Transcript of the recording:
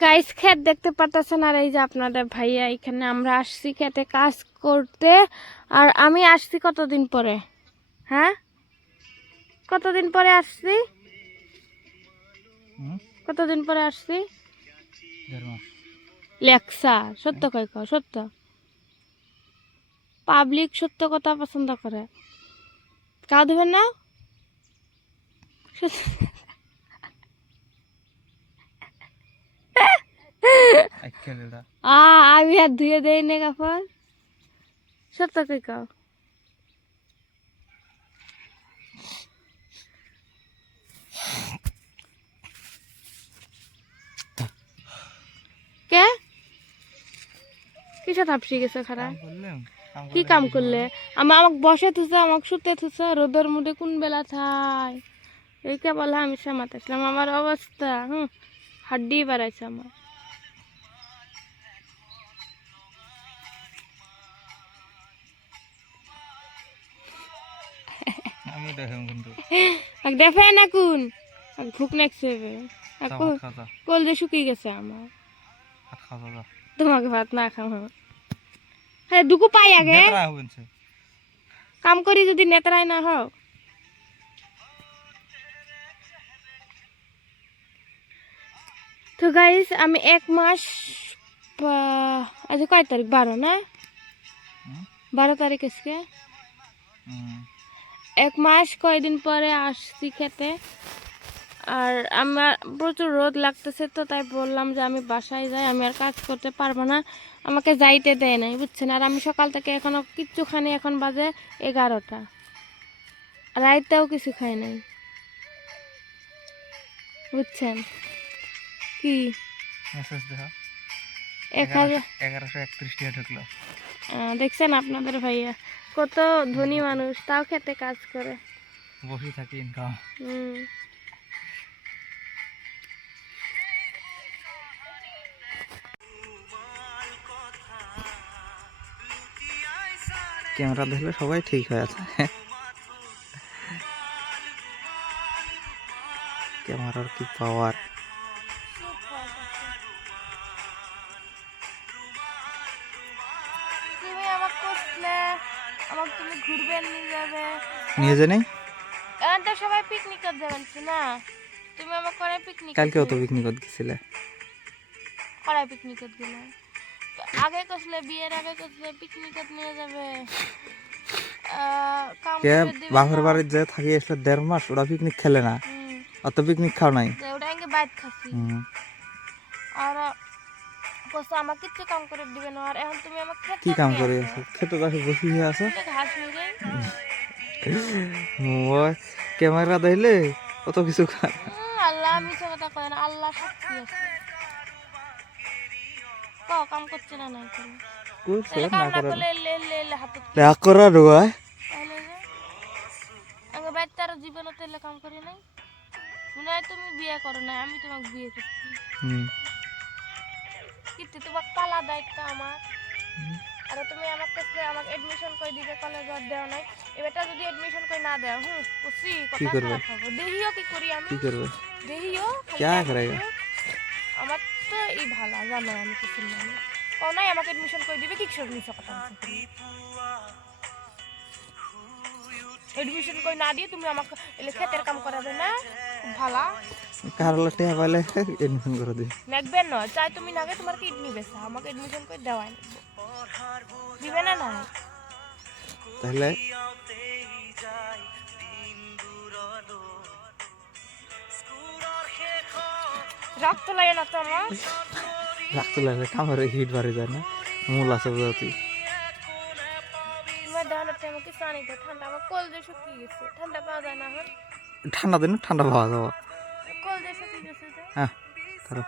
Guys ক্ষেত দেখতে পারতেছেন আর এই যে আপনাদের ভাইয়া এখানে আমরা আসছি খেতে কাজ করতে। আর আমি আসছি কতদিন পরে? হ্যাঁ? কতদিন পরে আসছি? কতদিন পরে আসছি? লেকসা সত্য কয় সত্য? পাবলিক সত্য কথা পছন্দ করে। কাউ দেবেন না? আ আমি আর ধুয়ে দেই নে কাপড়। সত্য কই কাও? কে? কিসে থাপসি গেছে কাম কি কাম করলে? আমা আমাক বসে থুছে আমাক শুতে থুছে রোদের মধ্যে কোন বেলা থাই এই কে বলে আমি সামাতে আসলাম। আমার অবস্থা হুম হাড্ডি বাড়াইছে আমার। আমি দেখাম কিন্তু। আক দেখে না কোন? আক ভুক ভাত খাওয়া কল যে শুকিয়ে গেছে আমার। ভাত খাওয়া যা তোমাকে ভাত না খাও হ্যাঁ। দুকু পাই আগে। কাম করি যদি নেতারাই না হও। তো গাইস আমি এক মাস আজ কয় তারিখ? বারো না? বারো তারিখ আজকে। এক মাস কয়দিন পরে আসছি খেতে। আর আমার প্রচুর রোদ লাগতেছে তো তাই বললাম যে আমি বাসায় যাই আমি আর কাজ করতে পারব না। আমাকে যাইতে দেয় নাই বুঝছেন? আর আমি সকাল থেকে এখনও কিচ্ছু খানি এখন বাজে এগারোটা। রাইতেও কিছু খাই নাই। বুঝছেন? কি? এক হাজার এগারোশো একত্রিশ টাকা ঢুকলো। দেখছেন আপনাদের ভাইয়া? কত ধনী মানুষ তাও খেতে কাজ করে। বসে থাকি ইনকাম হুম। ক্যামেরা দেখলে সবাই ঠিক হয়ে আছে ক্যামেরার কি পাওয়ার তুমি আমাকে ঘুরবে নিয়ে যাবে। নিয়ে জানি এখন তো সবাই পিকনিক করতে যাবেন না। তুমি আমার করে পিকনিক কালকেও তো পিকনিক গেছিলে? করায় পিকনিক গেলে। আগে কষলে বিয়ের আগে কষলে পিকনিক নিয়ে যাবে। কে করে বাপের। বাড়ির যে থাকি আসলে দেড় মাস ওরা পিকনিক খেলে না। অত পিকনিক খাও নাই? ওটা আগে খাচ্ছি। আর কষে আমার কিচ্ছু কাম করে দিবে না আর এখন তুমি আমার খেতে কি কাম করে। আছো। খেতে পাশে বসে হয়ে আছো? ঘাস নিয়ে ক্যামেরা দেখলে কত কিছু আল্লাহ আমি সে কথা কয় না আল্লাহ সাক্ষী আছে। ক কাম করছে না করে। করছে না না লে লে লে হাতত কি? না করার হয় তাহলে যে আগে বাইতে আর জীবনে কাম করি নাই। মনে হয় তুমি বিয়ে করো না আমি তোমাকে বিয়ে করছি। হুম। কিন্তু তোমার পালা দায়িত্ব আমার। আর তুমি আমার কাছে আমাকে এডমিশন করে দিতে কলেজে দেওয়া নাই। এবারটা যদি এডমিশন করে না দেও হুম উসি কথা খারাপ হবে। দেহিও কি করি আমি? কি করবে? দেহিও কি করেগা আমার তো এই ভালো জানো আমি কিছু না কোনায় আমাকে এডমিশন করে দিবে কি কিশোর নিছে কথা এডমিশন করে না দিয়ে তুমি আমাকে এলে ক্ষেতের কাম করাবে না? ভালো। কার লাটে পাইলে এডমিশন করে দিই দেখবেন না চাই তুমি নাগে তোমার কিডনি বেসা আমাকে এডমিশন করে দেওয়াই লাগবে। দিবে না না তাহলে? রক্ত লাগে না তো আমার রাখতে লাগলে কামড়ে হিট বাড়ি যায় না মূল আছে বুঝাতি আনি তো ঠান্ডা আমার কোল দিয়ে শুকিয়ে গেছে। ঠান্ডা পাওয়া যায় না এখন। ঠান্ডা দিন ঠান্ডা পাওয়া যাব। কোল দিয়ে শুকিয়ে গেছে হ্যাঁ ধরো।